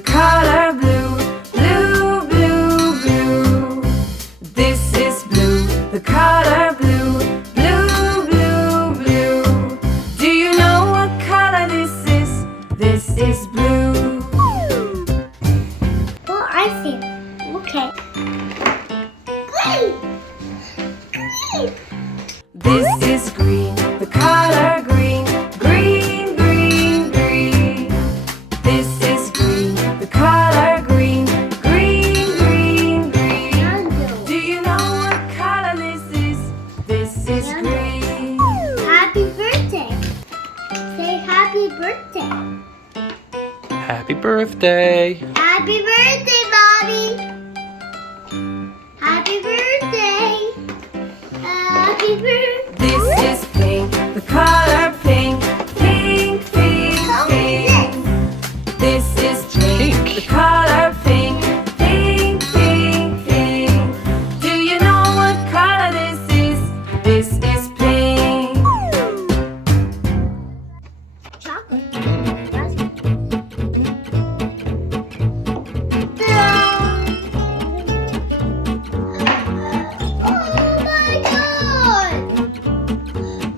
the color blue. Blue, blue, blue. This is blue, the color blue. Blue, blue, blue. Do you know what color this is? This is blue. Oh, I see. Okay. Green. Green. This is green, the color green. Green, green, green. This is green, the color green. Green, green, green. Do you know what color this is? This is green. Happy birthday. Say happy birthday. Happy birthday. Happy birthday, Bobby. Happy birthday. Happy birthday. This is pink, the color pink. Pink, pink, pink. This is pink, the color pink. Pink, pink, pink. Do you know what color this is? This is pink. Chocolate. Oh my God!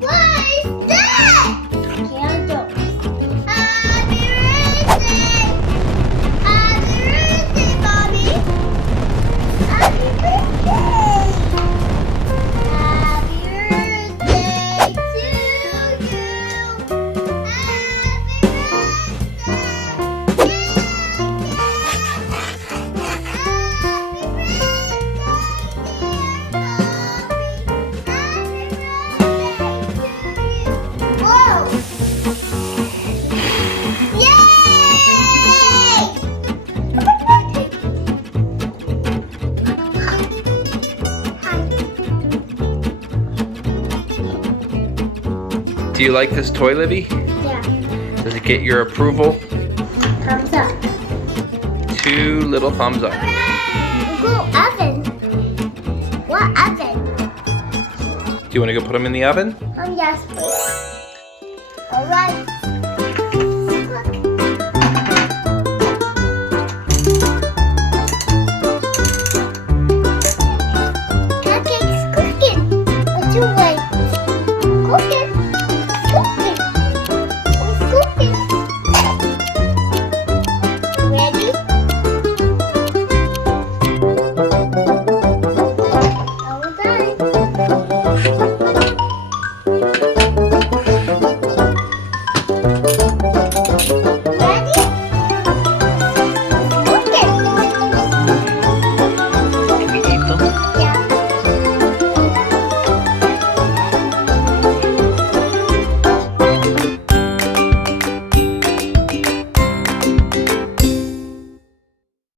What is that? Candle. Happy birthday! Happy birthday, Bobby! Happy birthday! Happy birthday to you! Whoa! Do you like this toy, Livy? Yeah, Does it get your approval? thumbs up. 2 little thumbs up. Go oven. What oven? Do you want to go put them in the oven? Yes, please. All right.